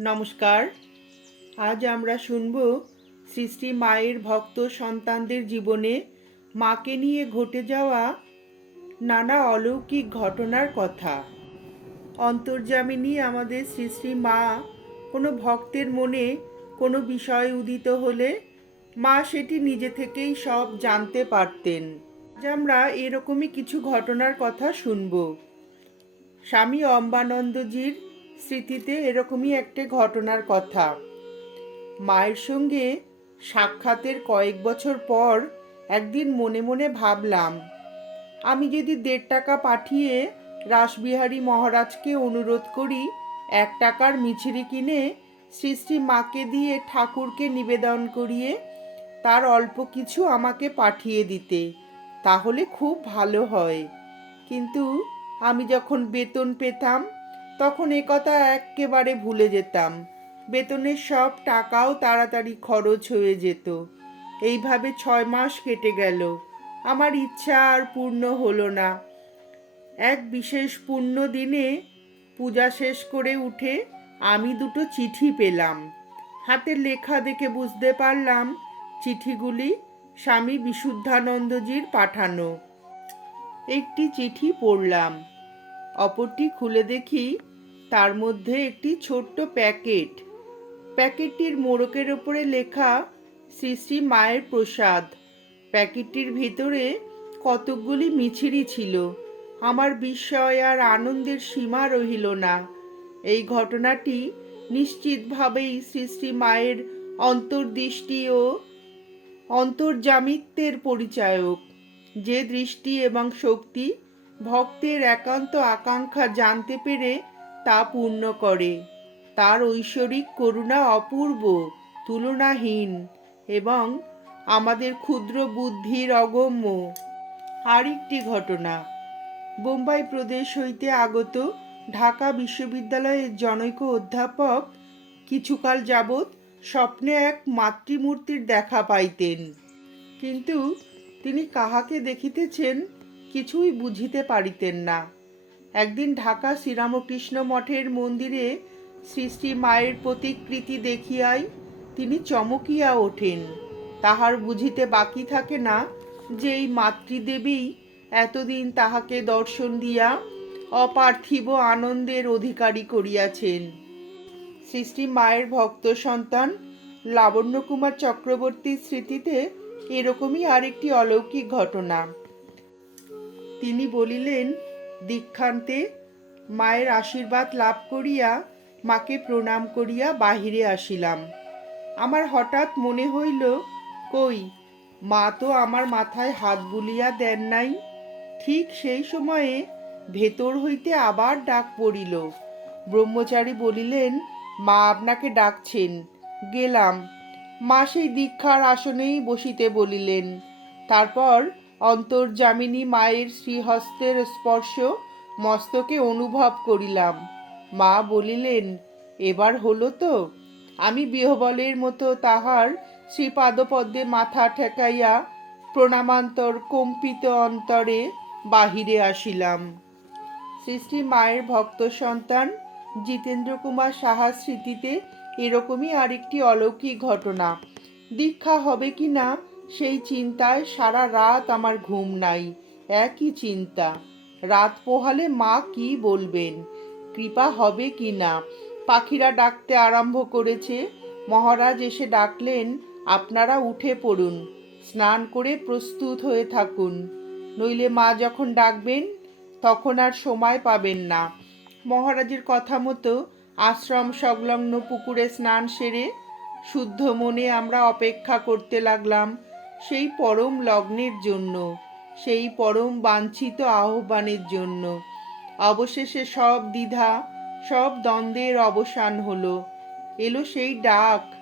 নমস্কার। আজ আমরা শুনব সৃষ্টি মায়ের ভক্ত সন্তানদের জীবনে মাকে নিয়ে ঘটে যাওয়া নানা অলৌকিক ঘটনার কথা। অন্তর্যামিনী আমাদের সৃষ্টি মা কোনো ভক্তের মনে কোনো বিষয় উদিত হলে মা সেটি নিজে থেকেই সব জানতে পারতেন। আজ আমরা এরকমই কিছু ঘটনার কথা শুনব। স্বামী অম্বানন্দজির স্মৃতিতে এরকমই একটা ঘটনার কথা। মায়ের সঙ্গে সাক্ষাতের কয়েক বছর পর একদিন মনে মনে ভাবলাম, আমি যদি দেড় টাকা পাঠিয়ে রাসবিহারী মহারাজকে অনুরোধ করি, এক টাকার মিছরি কিনে শ্রী শ্রী মাকে দিয়ে ঠাকুরকে নিবেদন করিয়ে তার অল্প কিছু আমাকে পাঠিয়ে দিতে, তাহলে খুব ভালো হয়। কিন্তু আমি যখন বেতন পেতাম তখন এ কথা একেবারে ভুলে যেতাম। বেতনের সব টাকাও তাড়াতাড়ি খরচ হয়ে যেত। এইভাবে ছয় মাস কেটে গেল। আমার ইচ্ছা আর পূর্ণ হলো না। এক বিশেষ পূর্ণ দিনে পূজা শেষ করে উঠে আমি দুটো চিঠি পেলাম। হাতের লেখা দেখে বুঝতে পারলাম চিঠিগুলি স্বামী বিশুদ্ধানন্দজির পাঠানো। একটি চিঠি পড়লাম। অপরটি খুলে দেখি তার মধ্যে একটি ছোট্ট প্যাকেট। প্যাকেটটির মোড়কের ওপরে লেখা শ্রী শ্রী মায়ের প্রসাদ। প্যাকেটটির ভিতরে কতকগুলি মিছিরি ছিল। আমার বিস্ময় আর আনন্দের সীমা রহিল না। এই ঘটনাটি নিশ্চিতভাবেই শ্রী শ্রী মায়ের অন্তর্দৃষ্টি ও অন্তর্জামিত্বের পরিচায়ক। যে দৃষ্টি এবং শক্তি ভক্তের একান্ত আকাঙ্ক্ষা জানতে পেরে তা পূর্ণ করে। তার ঐশ্বরিক করুণা অপূর্ব, তুলনাহীন এবং আমাদের ক্ষুদ্র বুদ্ধির অগম্য। আরেকটি ঘটনা। বোম্বাই প্রদেশ হইতে আগত ঢাকা বিশ্ববিদ্যালয়ের জনৈক অধ্যাপক কিছুকাল যাবৎ স্বপ্নে এক মাতৃমূর্তির দেখা পাইতেন। কিন্তু তিনি কাহাকে দেখিতেছেন কিছুই বুঝিতে পারিতেন না। একদিন ঢাকা শ্রীরামকৃষ্ণ মঠের মন্দিরে শ্রী শ্রী মায়ের প্রতিকৃতি দেখিয়াই তিনি চমকিয়া ওঠেন। তাহার বুঝিতে বাকি থাকে না যে এই মাতৃদেবী এতদিন তাহাকে দর্শন দিয়া অপার্থিব আনন্দের অধিকারী করিয়াছেন। সৃষ্টি মায়ের ভক্ত সন্তান লাবণ্য কুমার চক্রবর্তীর স্মৃতিতে এরকমই আরেকটি অলৌকিক ঘটনা। তিনি বলিলেন দীক্ষান্তে মায়ের আশীর্বাদ লাভ করিয়া মাকে প্রণাম করিয়া বাহিরে আসিলাম। আমার হঠাৎ মনে হইল, কই, মা তো আমার মাথায় হাত বুলিয়া দেন নাই। ঠিক সেই সময়ে ভেতর হইতে আবার ডাক পড়িল। ব্রহ্মচারী বলিলেন, মা আপনাকে ডাকছেন, গেলাম। মা সেই দীক্ষার আসনেই বসিতে বলিলেন। তারপর অন্তর্জামিনী মায়ের শ্রীহস্তের স্পর্শ মস্তকে অনুভব করিলাম। মা বলিলেন, এবার হলো তো। আমি বিহবলের মতো তাহার শ্রীপাদপদ্মে মাথা ঠেকাইয়া প্রণামান্তর কম্পিত অন্তরে বাহিরে আসিলাম। সৃষ্টি মায়ের ভক্ত সন্তান জিতেন্দ্র কুমার সাহার স্মৃতিতে এরকমই আরেকটি অলৌকিক ঘটনা। দীক্ষা হবে কি না সেই চিন্তায় সারা রাত আমার ঘুম নাই, একই চিন্তা। রাত পোহালে মা কি বলবেন? কৃপা হবে কি না? পাখিরা ডাকতে আরম্ভ করেছে। মহারাজ এসে ডাকলেন, আপনারা উঠে পড়ুন, স্নান করে প্রস্তুত হয়ে থাকুন। নইলে মা যখন ডাকবেন, তখন আর সময় পাবেন না। মহারাজের কথা মতো আশ্রম সংলগ্ন পুকুরে স্নান সেরে শুদ্ধ মনে আমরা অপেক্ষা করতে লাগলাম। সেই পরম লগ্নের জন্য, সেই পরম বাঞ্ছিত আহ্বানের জন্য। অবশেষে সব দ্বিধা, সব দ্বন্দ্বের অবসান হলো। এলো সেই ডাক।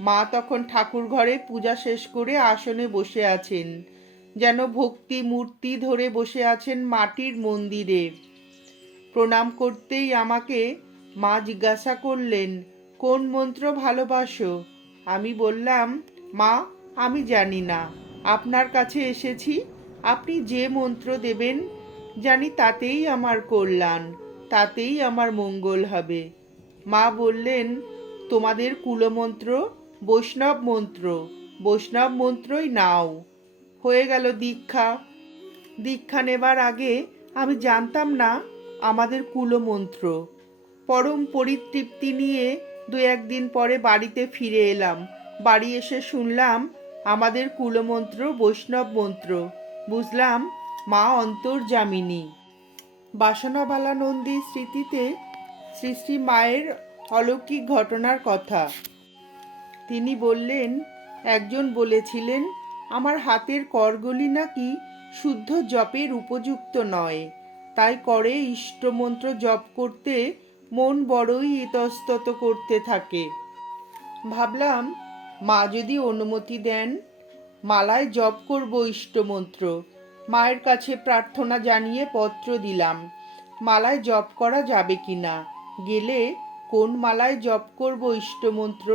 মা তখন ঠাকুর ঘরে পূজা শেষ করে আসনে বসে আছেন। যেন ভক্তি মূর্তি ধরে বসে আছেন মাটির মন্দিরে। প্রণাম করতেই আমাকে মা জিজ্ঞাসা করলেন, কোন মন্ত্র ভালোবাসো? আমি বললাম, মা আমি জানি না। আপনার কাছে এসেছি। আপনি যে মন্ত্র দেবেন, জানি তাতেই আমার কল্যাণ, তাতেই আমার মঙ্গল হবে। মা বললেন, তোমাদের কুলমন্ত্র, বৈষ্ণব মন্ত্র, বৈষ্ণব মন্ত্রই নাও। হয়ে গেল দীক্ষা। দীক্ষা নেবার আগে আমি জানতাম না আমাদের কুলমন্ত্র। পরম পরিতৃপ্তি নিয়ে দু একদিন পরে বাড়িতে ফিরে এলাম। বাড়ি এসে শুনলাম আমাদের কুলমন্ত্র, বৈষ্ণব মন্ত্র। বুঝলাম, মা অন্তর্জামিনী বাসনাবালা নন্দীর স্মৃতিতে শ্রী শ্রী মায়ের অলৌকিক ঘটনার কথা। তিনি বললেন, একজন বলেছিলেন, আমার হাতের করগুলি নাকি শুদ্ধ জপের উপযুক্ত নয়। তাই করে ইষ্টমন্ত্র জপ করতে মন বড়ই ইতস্তত করতে থাকে। ভাবলাম মা যদি অনুমতি দেন, মালায় জপ করব ইষ্টমন্ত্র। মায়ের কাছে প্রার্থনা জানিয়ে পত্র দিলাম, মালায় জপ করা যাবে কি না গেলে কোন মালায় জপ করব ইষ্টমন্ত্র?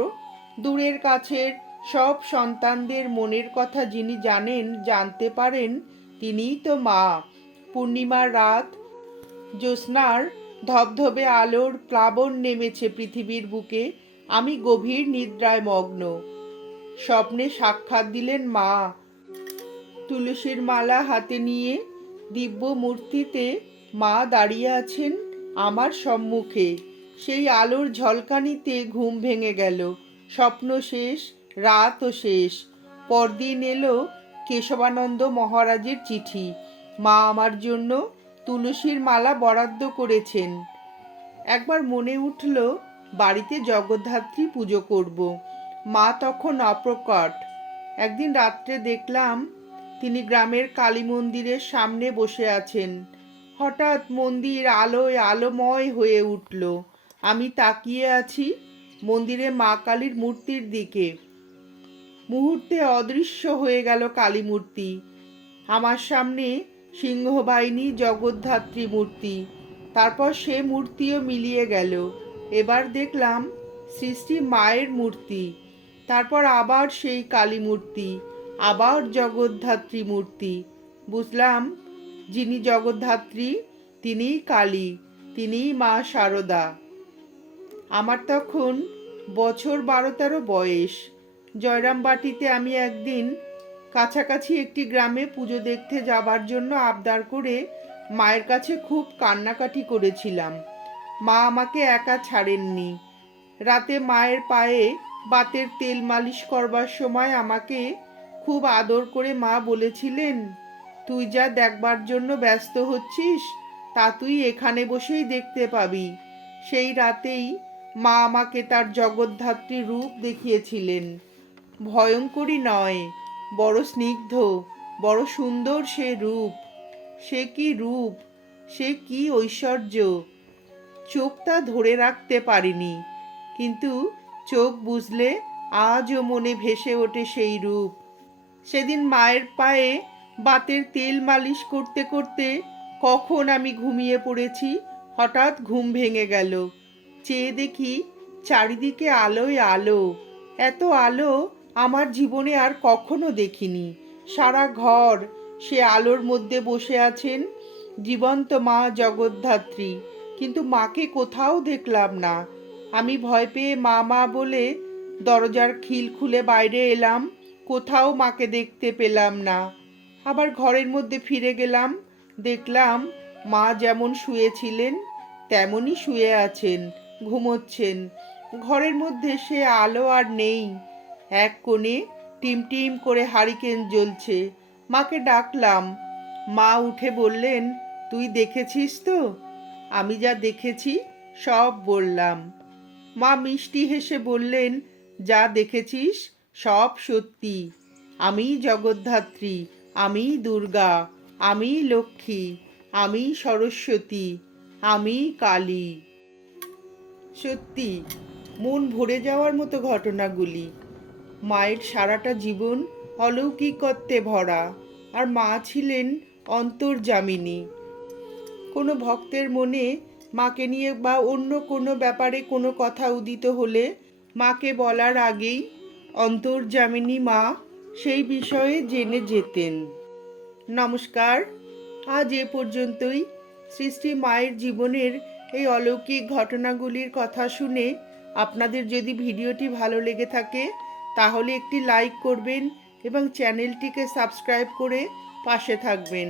দূরের কাছের সব সন্তানদের মনের কথা যিনি জানেন, জানতে পারেন, তিনিই তো মা। পূর্ণিমার রাত জ্যোৎস্নার ধবধবে আলোর প্লাবন নেমেছে পৃথিবীর বুকে। আমি গভীর নিদ্রায় মগ্ন। স্বপ্নে সাক্ষাৎ দিলেন মা। তুলসীর মালা হাতে নিয়ে দিব্য মূর্তিতে মা দাঁড়িয়ে আছেন আমার সম্মুখে। সেই আলোর ঝলকানিতে ঘুম ভেঙে গেল। স্বপ্ন শেষ, রাতও শেষ। পরদিন এলো কেশবানন্দ মহারাজের চিঠি। মা আমার জন্য তুলসীর মালা বরাদ্দ করেছেন। একবার মনে উঠল, বাড়িতে জগদ্ধাত্রী পুজো করব। মা তখন অপ্রকট। একদিন রাত্রে দেখলাম তিনি গ্রামের কালী মন্দিরের সামনে বসে আছেন। হঠাৎ মন্দির আলোয় আলোময় হয়ে উঠল। আমি তাকিয়ে আছি মন্দিরে মা কালীর মূর্তির দিকে। মুহূর্তে অদৃশ্য হয়ে গেল কালী মূর্তি। আমার সামনে সিংহবাহিনী, জগদ্ধাত্রী মূর্তি। তারপর সে মূর্তিও মিলিয়ে গেল। এবার দেখলাম সৃষ্টি মায়ের মূর্তি। তারপর আবার সেই কালী মূর্তি আবার জগদ্ধাত্রী মূর্তি। বুঝলাম, যিনি জগদ্ধাত্রী, তিনিই কালী, তিনিই মা শারদা আমার তখন বছর বারো তেরো বয়স। জয়রামবাটিতে আমি একদিন কাছাকাছি একটি গ্রামে পুজো দেখতে যাবার জন্য আবদার করে মায়ের কাছে খুব কান্নাকাটি করেছিলাম। মা আমাকে একা ছাড়েননি। রাতে মায়ের পায়ে বাতের তেল মালিশ করবার সময় আমাকে খুব আদর করে মা বলেছিলেন, তুই যা দেখবার জন্য ব্যস্ত হচ্ছিস, তা তুই এখানে বসেই দেখতে পাবি। সেই রাতেই মা আমাকে তার জগদ্ধাত্রী রূপ দেখিয়েছিলেন। ভয়ঙ্করী নয়, বড় স্নিগ্ধ, বড় সুন্দর সে রূপ। সে কি রূপ? সে কি ঐশ্বর্য? চোখটা ধরে রাখতে পারিনি, কিন্তু চোখ বুঝলে আজও মনে ভেসে ওঠে সেই রূপ। সেদিন মায়ের পায়ে বাতের তেল মালিশ করতে করতে কখন আমি ঘুমিয়ে পড়েছি, হঠাৎ ঘুম ভেঙে গেল। চেয়ে দেখি চারিদিকে আলোয় আলো। এত আলো আমার জীবনে আর কখনো দেখিনি। সারা ঘর সে আলোর মধ্যে বসে আছেন জীবন্ত মা জগদ্ধাত্রী। কিন্তু মাকে কোথাও দেখলাম না। আমি ভয় পেয়ে মা মা বলে দরজার খিল খুলে বাইরে এলাম। কোথাও মাকে দেখতে পেলাম না। আবার ঘরের মধ্যে ফিরে গেলাম। দেখলাম মা যেমন শুয়েছিলেন, তেমনই শুয়ে আছেন, ঘুমোচ্ছেন। ঘরের মধ্যে সে আলো আর নেই। এক কোণে টিম টিম করে হারিকেন জ্বলছে। মাকে ডাকলাম। মা উঠে বললেন, তুই দেখেছিস তো? আমি যা দেখেছি, সব বললাম। মা মিষ্টি হেসে বললেন, যা দেখেছিস সব সত্যি। আমি জগদ্ধাত্রী, আমি দুর্গা, আমি লক্ষ্মী, আমি সরস্বতী, আমি কালী। সত্যি, মন ভরে যাওয়ার মতো ঘটনাগুলি। মায়ের সারাটা জীবন অলৌকিকত্বে ভরা, আর মা ছিলেন অন্তর্জামিনী কোনো ভক্তের মনে মাকে নিয়ে বা অন্য কোনো ব্যাপারে কোনো কথা উদিত হলে মাকে বলার আগেই অন্তর্জামিনী মা সেই বিষয়ে জেনে যেতেন। নমস্কার। আজ এ পর্যন্তই। সৃষ্টি মায়ের জীবনের এই অলৌকিক ঘটনাগুলির কথা শুনে আপনাদের যদি ভিডিওটি ভালো লেগে থাকে, তাহলে একটি লাইক করবেন এবং চ্যানেলটিকে সাবস্ক্রাইব করে পাশে থাকবেন।